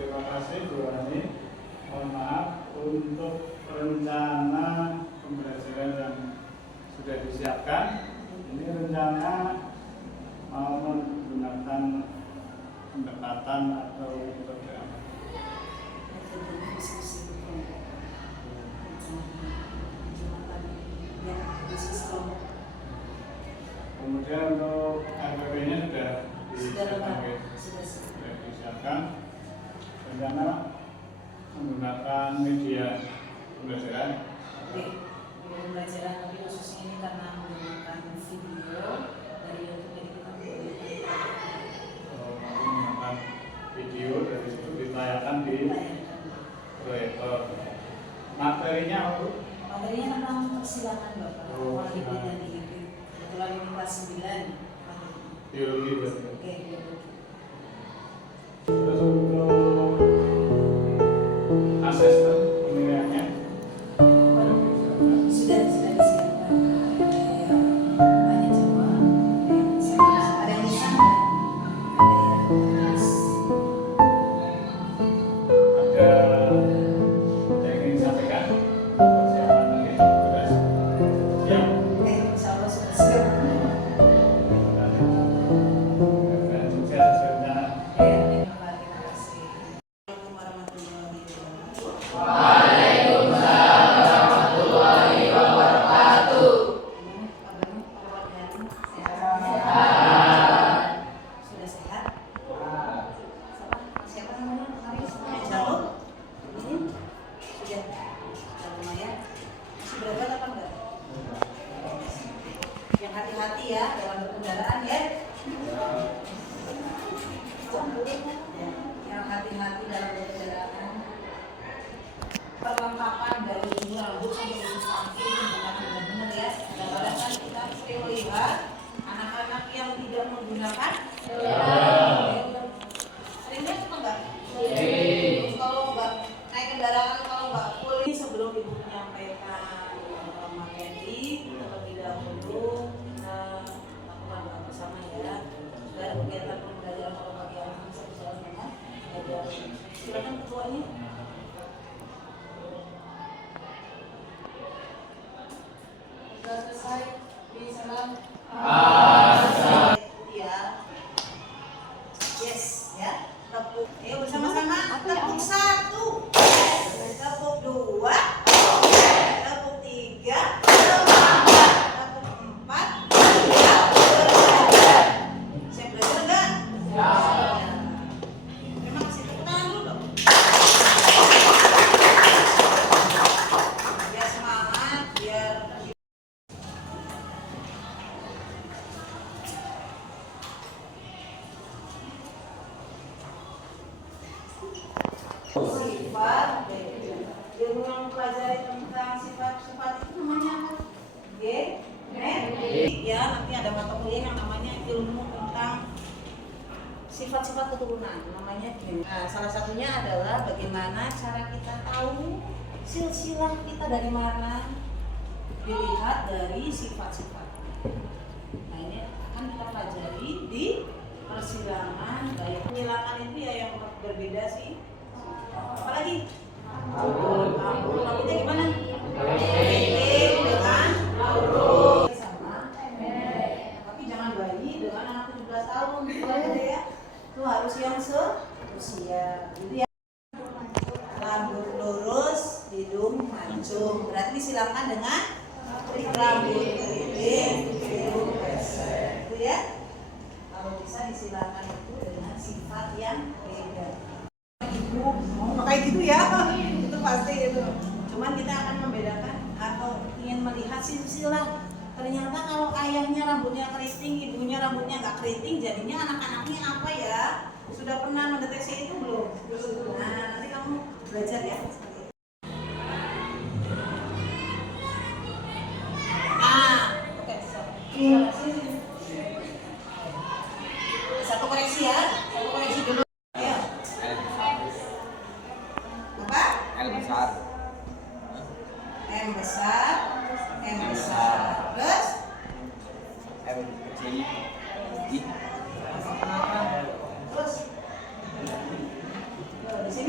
Terima kasih Bu Ani. Mohon maaf untuk rencana pembelajaran yang sudah disiapkan. Ini rencana mau menggunakan pendekatan atau metode apa? Kemudian untuk RPP-nya sudah disiapkan. Rencana menggunakan media pembelajaran. Pembelajaran tapi khususnya ini karena menggunakan video dari YouTube, jadi kita menggunakan video dari situ ditayangkan di proyektor. Materinya apa? Materinya tentang persilangan Bapak. Mulai dari kebetulan ini kelas 9. Biologi berarti. Oke, biologi. Terus untuk asesmen penilaiannya sudah disiapkan. Tanya jawab. Ada yang bisa nggak? ada yang ingin disampaikan? Persiapan lagi tugas yang Insya Allah sudah siap. dan sukses rencana. Terima kasih. Assalamualaikum warahmatullahi wabarakatuh. Waalaikumsalam warahmatullahi wabarakatuh. Sudah sehat? Siapa namanya? Jauh? Ini? Sudah? Sudah lumayan? Masih berat apa enggak? Yang hati-hati ya dalam berkendaraan ya. Yang hati-hati dalam berkendaraan. Perlengkapan dari ujung rambut sampai ujung kaki itu benar-benar ya. Kadang-kadang kan kita sering lihat anak-anak yang tidak menggunakan sering lihat apa enggak? Kalau enggak naik kendaraan, kalau enggak full ini sebelum ibu menyampaikan materi terlebih dahulu kita lakukan doa bersama ya. Sudah ada kegiatan pembelajaran kalau bagi anak bisa berjalan dengan baik. Silakan ketuanya. Sudah selesai? Salam. Ya. Yes, ya. Tepuk. Ayo bersama-sama. Tepuk 1. Tepuk 2. Tepuk 3. Tepuk 4. Saya belajar enggak? Terima kasih. Tepuk tangan dulu dong. Biar semangat, biar sifat. Ilmu yang mempelajari tentang sifat-sifat itu namanya apa? Ya, nanti ada mata kuliah yang namanya ilmu tentang sifat-sifat keturunan, namanya gen. Nah, salah satunya adalah bagaimana cara kita tahu silsilah kita dari mana, dilihat dari sifat-sifat. Nah, ini akan kita pelajari di persilangan gaya. Persilangan itu ya yang berbeda sih. Apalagi? Rambutnya gimana? Keriting dengan sama. Tapi jangan bayi dengan anak 17 tahun ya. Itu harus yang seusia. Gitu ya. Rambut lurus, hidung mancung. Berarti disilakan dengan rambut keriting, hidung pesek. Itu ya. Kalau bisa disilakan itu dengan sifat yang beda. Ibu mau kayak gitu ya, itu pasti itu. Cuman kita akan membedakan atau ingin melihat silsilah. Ternyata kalau ayahnya rambutnya keriting, ibunya rambutnya nggak keriting, jadinya anak-anaknya apa ya? Sudah pernah mendeteksi itu belum? Nah, nanti kamu belajar ya. Nah, oke, satu koreksi ya, satu koreksi dulu. L besar. M besar, terus M kecil. I. terus di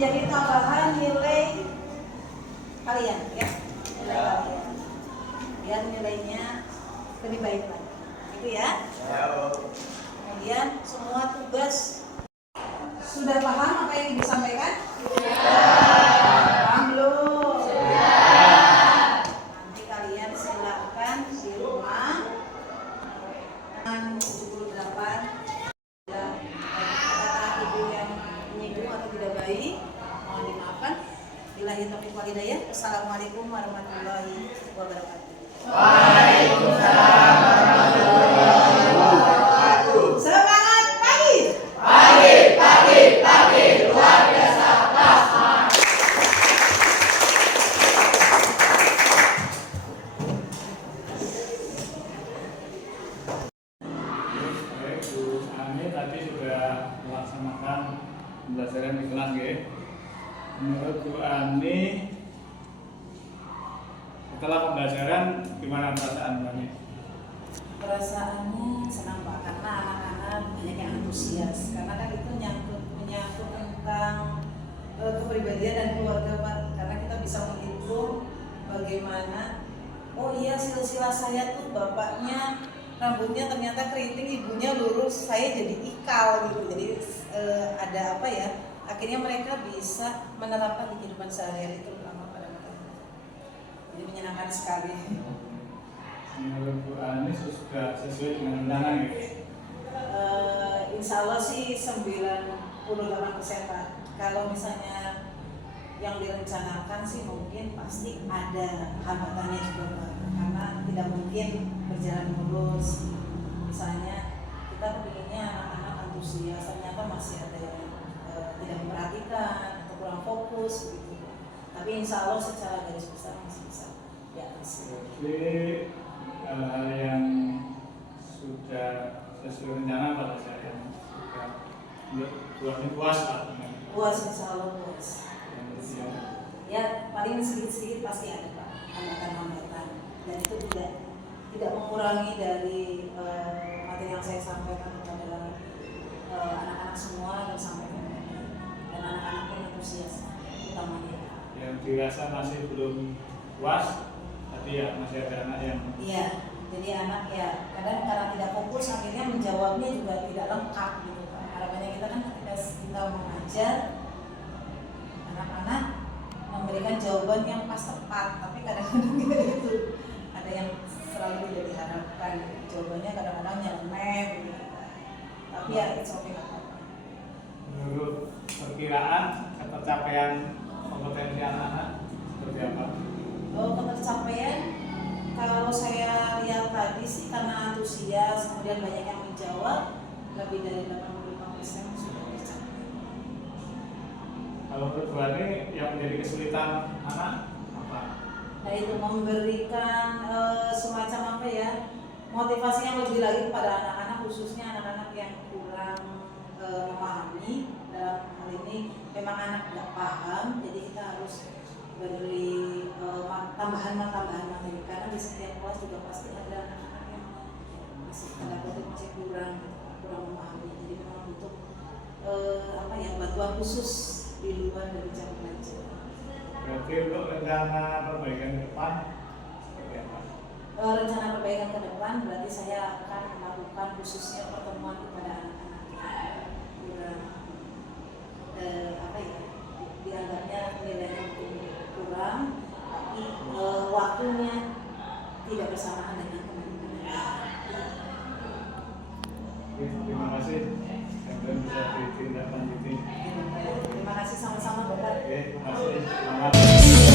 menjadi tambahan nilai kalian ya, nilai kalian biar nilainya lebih baik lagi itu ya. Kemudian semua tugas sudah paham apa yang disampaikan? Paham belum? Nanti kalian silakan di rumah 78 kata ibu yang menyinggung atau tidak baik mohon dimaafkan. Billahi taufiq wal hidayah. Assalamualaikum warahmatullahi wabarakatuh. Waalaikumsalam warahmatullahi wabarakatuh. Semangat pagi. Pagi, luar biasa. Baik, Bu Ani tadi sudah melaksanakan pembelajaran di kelas ya. Menurut Bu Ani, setelah pembelajaran gimana perasaan Bu Ani? Perasaannya senang Pak karena anak-anak banyak yang antusias karena kan itu menyangkut tentang kepribadian dan keluarga Pak, karena kita bisa menghitung bagaimana oh iya silsilah saya tuh bapaknya rambutnya ternyata keriting, ibunya lurus, saya jadi ikal gitu. Jadi ada apa ya, akhirnya mereka bisa menerapkan di kehidupan sehari-hari, terutama pada mereka. Jadi menyenangkan sekali. Menurut Bu Ani sudah sesuai dengan undangan ya? Insya Allah sih 98% Pak. Kalau misalnya yang direncanakan sih mungkin pasti ada hambatannya juga Pak, karena tidak mungkin berjalan mulus. Misalnya kita kepinginnya anak-anak antusias, ternyata masih ada yang tidak memperhatikan atau kurang fokus gitu. Tapi insya Allah secara garis besar masih bisa diatasi. Jadi hal-hal yang sudah sesuai rencana pada saat yang sudah buatnya puas Pak. Puas, insya Allah puas. Yang Ya paling sedikit-sedikit pasti ada Pak hambatan-hambatan, dan itu tidak mengurangi dari materi yang saya sampaikan kepada anak-anak semua dan sampaikan mereka, dan anak-anak pun antusias utamanya. yang dirasa masih belum puas, tadi ya masih ada anak yang Iya, jadi anak ya kadang karena tidak fokus akhirnya menjawabnya juga tidak lengkap gitu Pak. Harapannya kita kan ketika kita mengajar anak-anak memberikan jawaban yang pas tepat, tapi kadang-kadang itu ada yang selalu tidak diharapkan, jawabannya kadang-kadang nyeleneh gitu. Tapi ya it's okay nggak apa-apa. menurut perkiraan ketercapaian kompetensi anak-anak seperti apa? Oh, ketercapaian kalau saya lihat tadi sih karena antusias kemudian banyak yang menjawab, lebih dari 85% sudah tercapai. Kalau menurut Bu Ani yang menjadi kesulitan anak apa? Nah itu memberikan semacam apa ya, motivasi yang lebih lagi kepada anak-anak, khususnya anak-anak yang kurang memahami. Dalam hal ini memang anak tidak paham, jadi kita harus beri tambahan materi, karena di setiap kelas juga pasti ada anak-anak yang masih masih kurang memahami, jadi memang butuh apa ya, bantuan khusus di luar dari jam belajar. Berarti untuk rencana perbaikan ke depan seperti apa? Rencana perbaikan ke depan berarti saya akan melakukan khususnya pertemuan kepada anak-anak yang kurang apa ya, dianggapnya nilainya kurang, tapi waktunya tidak bersamaan dengan teman-teman. Terima kasih. Dan bisa ditindaklanjuti. Terima kasih sama-sama Bapak. Oke, terima kasih. Selamat.